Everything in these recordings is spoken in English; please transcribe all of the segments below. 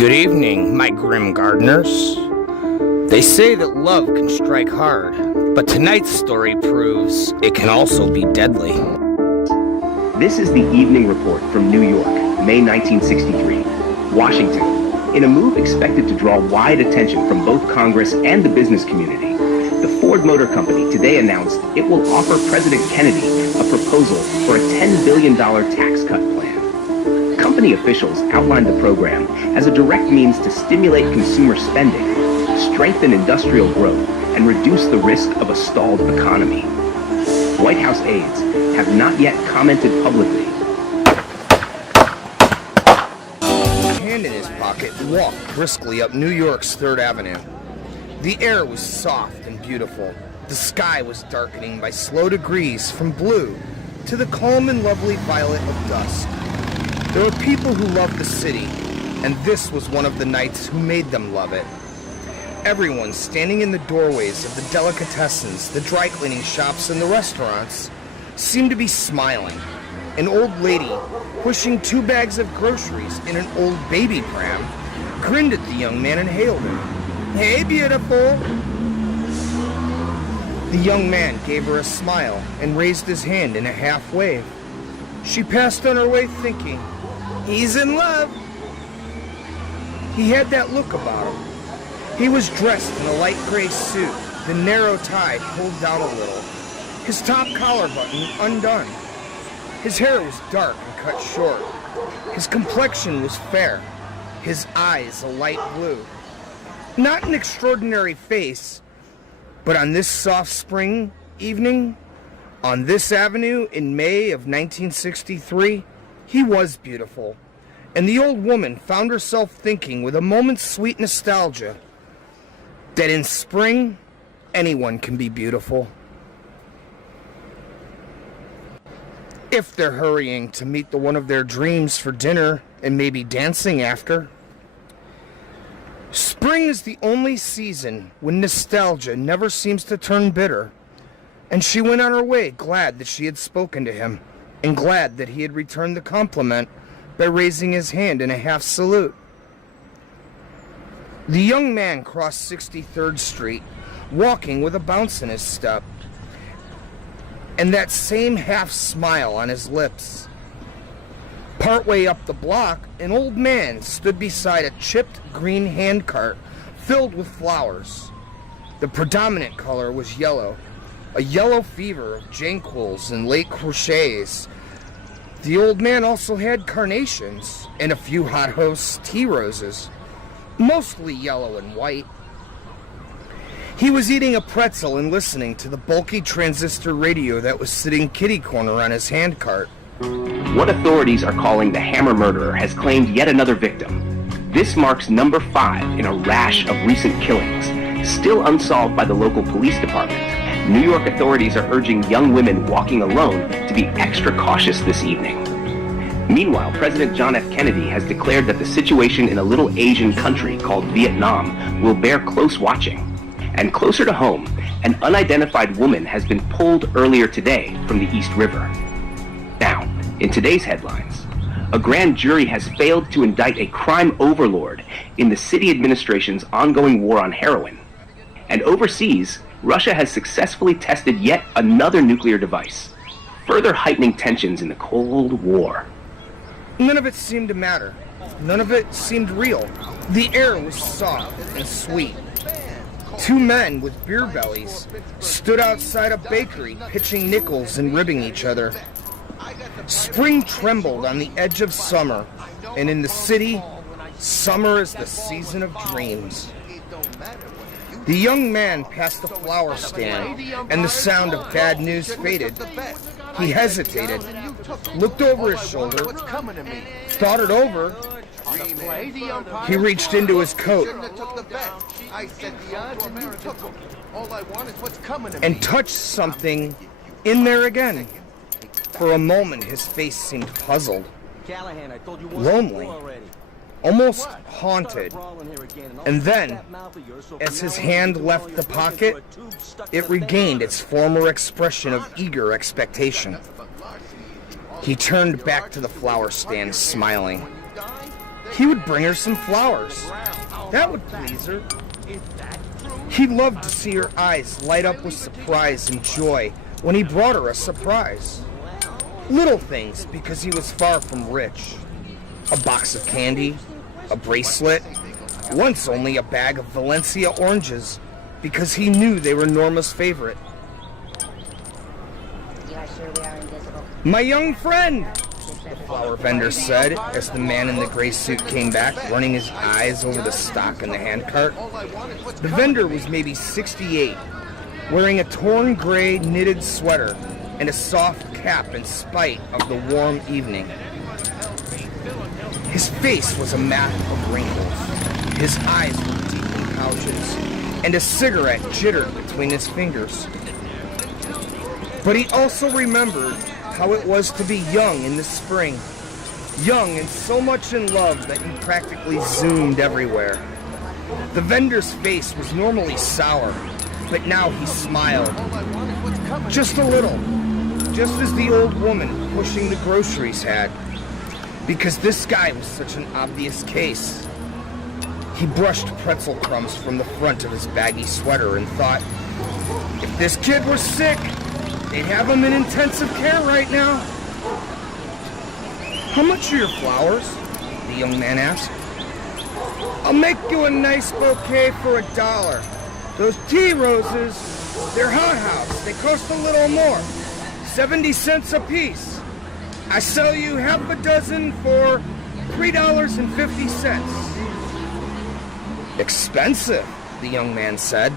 Good evening, my grim gardeners. They say that love can strike hard, but tonight's story proves it can also be deadly. This is the Evening Report from New York, May 1963. Washington, in a move expected to draw wide attention from both Congress and the business community, the Ford Motor Company today announced it will offer President Kennedy a proposal for a $10 billion tax cut plan. Company officials outlined the program as a direct means to stimulate consumer spending, strengthen industrial growth, and reduce the risk of a stalled economy. White House aides have not yet commented publicly. Hand in his pocket, walked briskly up New York's 3rd Avenue. The air was soft and beautiful. The sky was darkening by slow degrees from blue to the calm and lovely violet of dusk. There were people who loved the city, and this was one of the nights who made them love it. Everyone standing in the doorways of the delicatessens, the dry cleaning shops, and the restaurants seemed to be smiling. An old lady, pushing 2 bags of groceries in an old baby pram, grinned at the young man and hailed him. "Hey, beautiful!" The young man gave her a smile and raised his hand in a half wave. She passed on her way thinking, "He's in love." He had that look about him. He was dressed in a light gray suit, the narrow tie pulled down a little, his top collar button undone. His hair was dark and cut short. His complexion was fair, his eyes a light blue. Not an extraordinary face, but on this soft spring evening, on this avenue in May of 1963, he was beautiful. And the old woman found herself thinking with a moment's sweet nostalgia that in spring, anyone can be beautiful. If they're hurrying to meet the one of their dreams for dinner and maybe dancing after. Spring is the only season when nostalgia never seems to turn bitter, and she went on her way glad that she had spoken to him, and glad that he had returned the compliment by raising his hand in a half salute. The young man crossed 63rd Street, walking with a bounce in his step, and that same half smile on his lips. Partway up the block, an old man stood beside a chipped green handcart filled with flowers. The predominant color was yellow, a yellow fever of jonquils and late crotchets. The old man also had carnations and a few hothouse tea roses, mostly yellow and white. He was eating a pretzel and listening to the bulky transistor radio that was sitting kitty corner on his handcart. What authorities are calling the Hammer murderer has claimed yet another victim. This marks number 5 in a rash of recent killings, still unsolved by the local police department. New York authorities are urging young women walking alone to be extra cautious this evening. Meanwhile, President John F. Kennedy has declared that the situation in a little Asian country called Vietnam will bear close watching. And closer to home, an unidentified woman has been pulled earlier today from the East River. Now, in today's headlines, a grand jury has failed to indict a crime overlord in the city administration's ongoing war on heroin. And overseas, Russia has successfully tested yet another nuclear device, further heightening tensions in the Cold War. None of it seemed to matter. None of it seemed real. The air was soft and sweet. 2 men with beer bellies stood outside a bakery pitching nickels and ribbing each other. Spring trembled on the edge of summer, and in the city, summer is the season of dreams. The young man passed the flower stand, and the sound of bad news faded. He hesitated, looked over his shoulder, thought it over. He reached into his coat and touched something in there again. For a moment, his face seemed puzzled, lonely, almost haunted. And then, as his hand left the pocket, it regained its former expression of eager expectation. He turned back to the flower stand, smiling. he would bring her some flowers. That would please her. He loved to see her eyes light up with surprise and joy when he brought her a surprise. Little things, because he was far from rich. A box of candy, a bracelet, once only a bag of Valencia oranges, because he knew they were Norma's favorite. "My young friend," the flower vendor said as the man in the gray suit came back, running his eyes over the stock in the handcart. The vendor was maybe 68, wearing a torn gray knitted sweater and a soft cap in spite of the warm evening. His face was a map of wrinkles. His eyes were deep in pouches, and a cigarette jittered between his fingers. But he also remembered how it was to be young in the spring. Young and so much in love that you practically zoomed everywhere. The vendor's face was normally sour, but now he smiled. Just a little. Just as the old woman pushing the groceries had. Because this guy was such an obvious case. He brushed pretzel crumbs from the front of his baggy sweater and thought, if this kid were sick, they'd have him in intensive care right now. "How much are your flowers?" the young man asked. "I'll make you a nice bouquet for $1. Those tea roses, they're hothouse. They cost a little more, 70 cents a piece. I sell you half a dozen for $3.50. "Expensive," the young man said.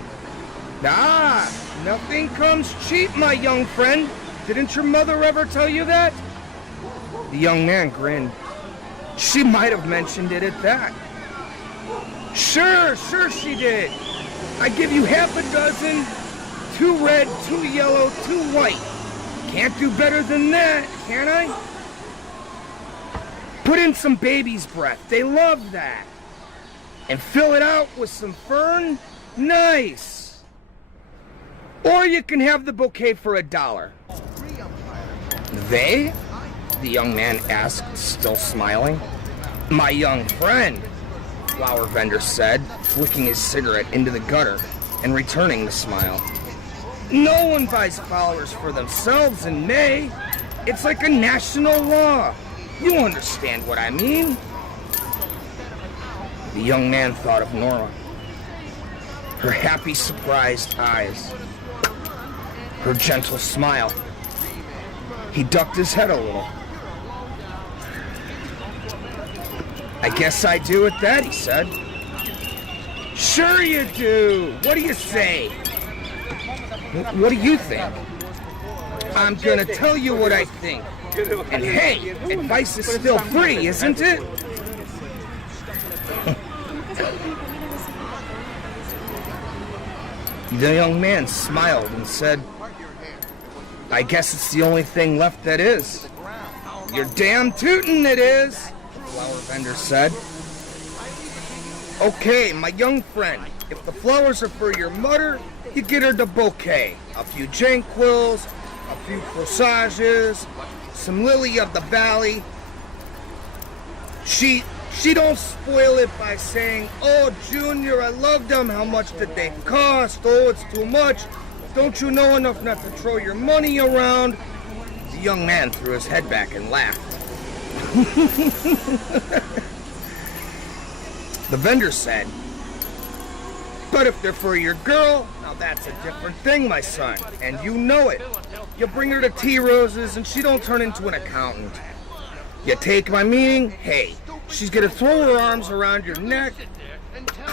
"Ah, nothing comes cheap, my young friend. Didn't your mother ever tell you that?" The young man grinned. "She might have mentioned it at that." Sure she did. I give you half a dozen, 2 red, 2 yellow, 2 white. Can't do better than that, can I?" "Put in some baby's breath. They love that. And fill it out with some fern. Nice. Or you can have the bouquet for $1. "They?" the young man asked, still smiling. "My young friend," the flower vendor said, flicking his cigarette into the gutter and returning the smile. "No one buys flowers for themselves in May. It's like a national law. You understand what I mean." The young man thought of Norma. Her happy, surprised eyes. Her gentle smile. He ducked his head a little. "I guess I do at that," he said. "Sure you do. What do you say?" "What do you think?" "I'm gonna tell you what I think. And hey, advice is still free, isn't it?" The young man smiled and said, "I guess it's the only thing left that is." "You're damn tootin' it is," the flower vendor said. "Okay, my young friend, if the flowers are for your mother, you get her the bouquet. A few jonquils, a few corsages, some lily of the valley. She don't spoil it by saying, 'Oh, Junior, I love them. How much did they cost? Oh, it's too much. Don't you know enough not to throw your money around?'" The young man threw his head back and laughed. The vendor said, "But if they're for your girl, now that's a different thing, my son, and you know it. You bring her the tea roses and she don't turn into an accountant. You take my meaning? Hey, she's gonna throw her arms around your neck.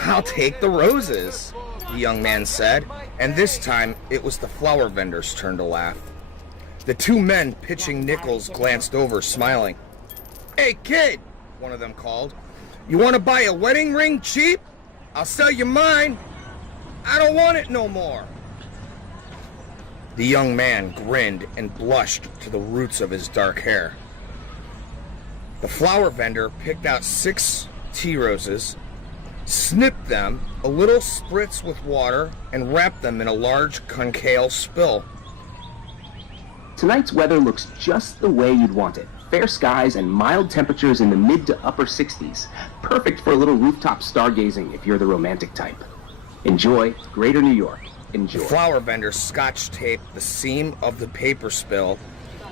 I'll take the roses," the young man said, and this time it was the flower vendor's turn to laugh. The 2 men pitching nickels glanced over, smiling. "Hey, kid," one of them called, "you want to buy a wedding ring cheap? I'll sell you mine. I don't want it no more." The young man grinned and blushed to the roots of his dark hair. The flower vendor picked out 6 tea roses, snipped them, a little spritz with water, and wrapped them in a large concave spill. Tonight's weather looks just the way you'd want it. fair skies and mild temperatures in the mid to upper 60s. Perfect for a little rooftop stargazing if you're the romantic type. Enjoy Greater New York. Enjoy. The flower vendor scotch taped the seam of the paper spill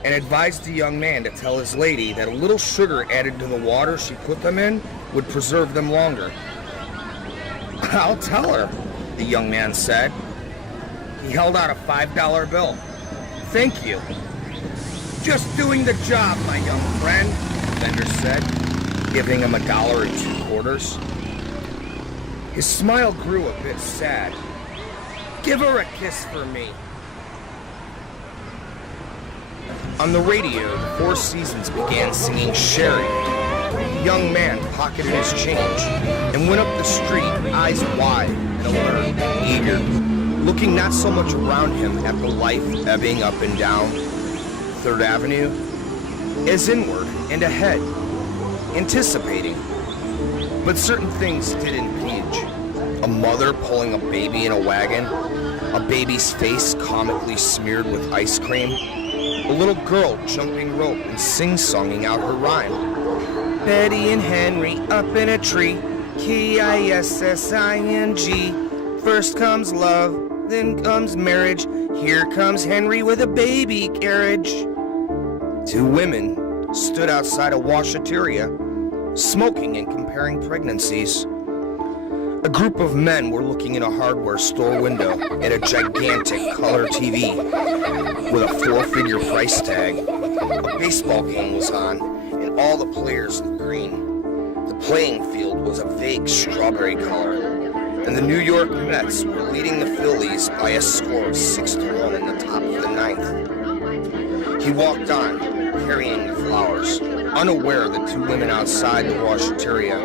and advised the young man to tell his lady that a little sugar added to the water she put them in would preserve them longer. I'll tell her, the young man said. He held out a $5 bill. Thank you. Just doing the job, my young friend, the vendor said, giving him $1.02. His smile grew a bit sad. Give her a kiss for me. On the radio, the Four Seasons began singing Sherry. The young man pocketed his change and went up the street, eyes wide and alert and eager, looking not so much around him at the life ebbing up and down 3rd Avenue, as inward and ahead, anticipating. But certain things did impinge. A mother pulling a baby in a wagon, a baby's face comically smeared with ice cream, a little girl jumping rope and sing-songing out her rhyme. Betty and Henry up in a tree, K-I-S-S-I-N-G. First comes love, then comes marriage. Here comes Henry with a baby carriage. 2 women stood outside a washateria, smoking and comparing pregnancies. A group of men were looking in a hardware store window at a gigantic color TV with a 4-figure price tag. A baseball game was on, and all the players looked green. The playing field was a vague strawberry color, and the New York Mets were leading the Phillies by a score of 6-1 in the top of the 9th. He walked on, carrying the flowers, unaware the 2 women outside the washateria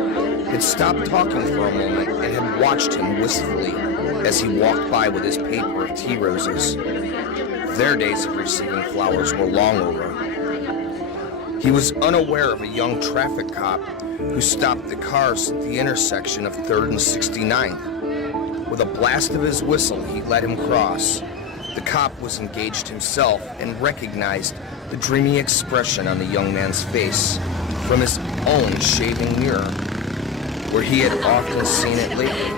had stopped talking for a moment and had watched him wistfully as he walked by with his paper of tea roses. Their days of receiving flowers were long over. He was unaware of a young traffic cop who stopped the cars at the intersection of 3rd and 69th. With a blast of his whistle, he let him cross. The cop was engaged himself and recognized the dreamy expression on the young man's face from his own shaving mirror, where he had often seen it lately.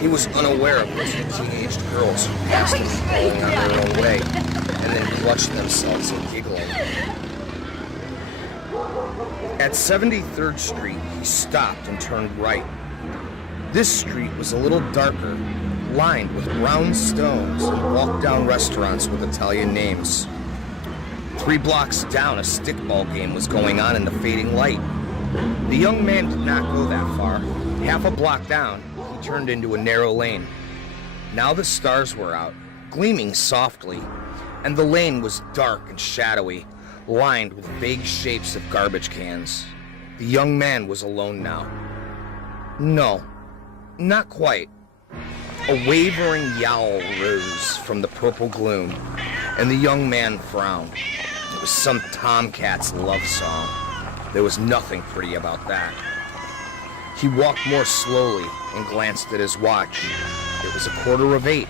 He was unaware of the 2 teenaged girls who passed him going on their own way and then clutched themselves and giggling. At 73rd Street, he stopped and turned right. This street was a little darker, lined with brown stones and walk-down restaurants with Italian names. 3 blocks down, a stickball game was going on in the fading light. The young man did not go that far. Half a block down, he turned into a narrow lane. Now the stars were out, gleaming softly, and the lane was dark and shadowy, lined with vague shapes of garbage cans. The young man was alone now. No, not quite. A wavering yowl rose from the purple gloom, and the young man frowned. It was some tomcat's love song. There was nothing pretty about that. He walked more slowly and glanced at his watch. It was 7:45,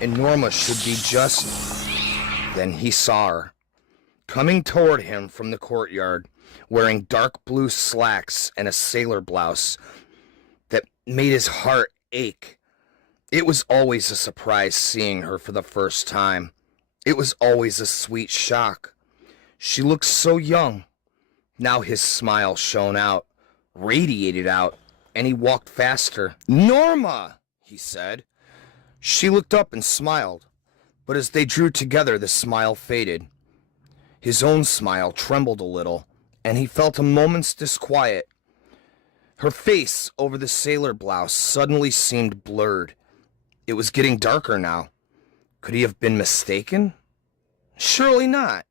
and Norma should be just... Then he saw her, coming toward him from the courtyard, wearing dark blue slacks and a sailor blouse that made his heart ache. It was always a surprise seeing her for the first time. It was always a sweet shock. She looked so young. Now his smile shone out, radiated out, and he walked faster. "Norma!" he said. She looked up and smiled, but as they drew together, the smile faded. His own smile trembled a little, and he felt a moment's disquiet. Her face over the sailor blouse suddenly seemed blurred. It was getting darker now. Could he have been mistaken? Surely not.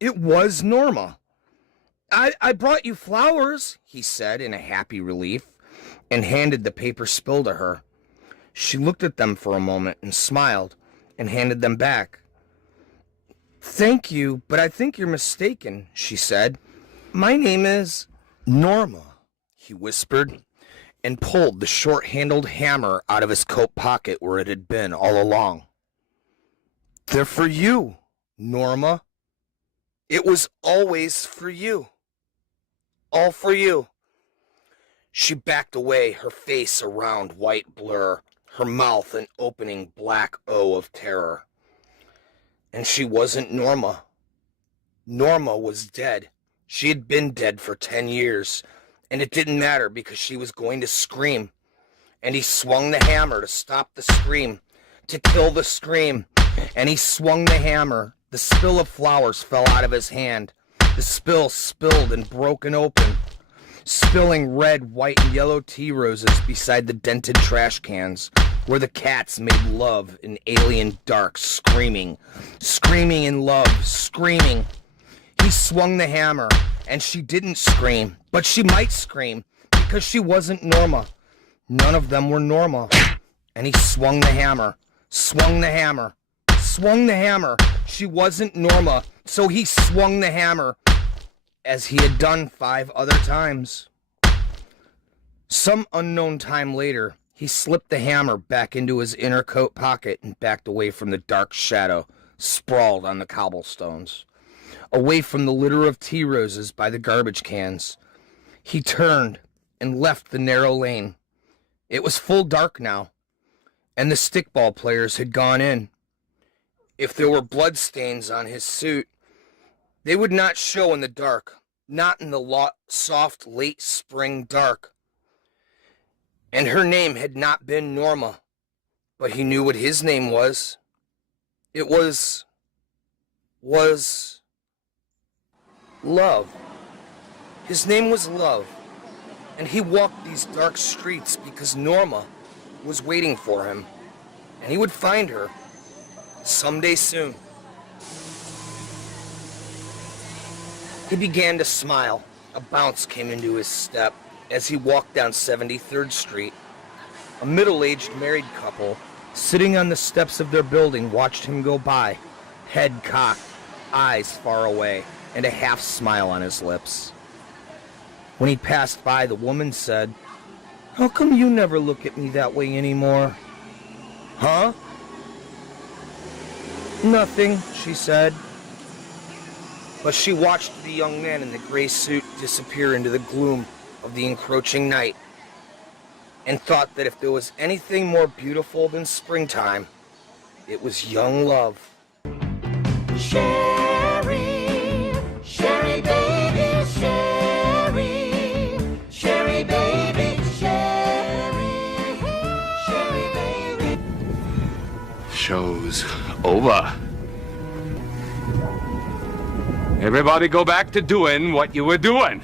It was Norma. I brought you flowers, he said in a happy relief, and handed the paper spill to her. She looked at them for a moment and smiled, and handed them back. "Thank you, but I think you're mistaken," she said. "My name is Norma," he whispered, and pulled the short-handled hammer out of his coat pocket where it had been all along. "They're for you, Norma." It was always for you. All for you. She backed away, her face a round white blur, her mouth an opening black O of terror. And she wasn't Norma. Norma was dead. She had been dead for 10 years, and it didn't matter because she was going to scream. And he swung the hammer to stop the scream, to kill the scream. And he swung the hammer. The spill of flowers fell out of his hand. The spill spilled and broken open, spilling red, white, and yellow tea roses beside the dented trash cans, where the cats made love in alien dark, screaming in love, screaming. He swung the hammer, and she didn't scream, but she might scream, because she wasn't Norma. None of them were Norma. And he swung the hammer, swung the hammer, swung the hammer. She wasn't Norma, so he swung the hammer, as he had done 5 other times. Some unknown time later, he slipped the hammer back into his inner coat pocket and backed away from the dark shadow sprawled on the cobblestones, away from the litter of tea roses by the garbage cans. He turned and left the narrow lane. It was full dark now, and the stickball players had gone in. If there were bloodstains on his suit, they would not show in the dark, not in the soft late spring dark. And her name had not been Norma, but he knew what his name was. It was Love. His name was Love, and he walked these dark streets because Norma was waiting for him, and he would find her someday soon. He began to smile. A bounce came into his step as he walked down 73rd Street. A middle-aged married couple, sitting on the steps of their building, watched him go by, head cocked, eyes far away, and a half-smile on his lips. When he passed by, the woman said, "How come you never look at me that way anymore?" "Huh?" "Nothing," she said. But she watched the young man in the gray suit disappear into the gloom of the encroaching night, and thought that if there was anything more beautiful than springtime, it was young love. Sherry, Sherry baby, Sherry, Sherry baby, Sherry, Sherry baby. Show's over. Everybody go back to doing what you were doing.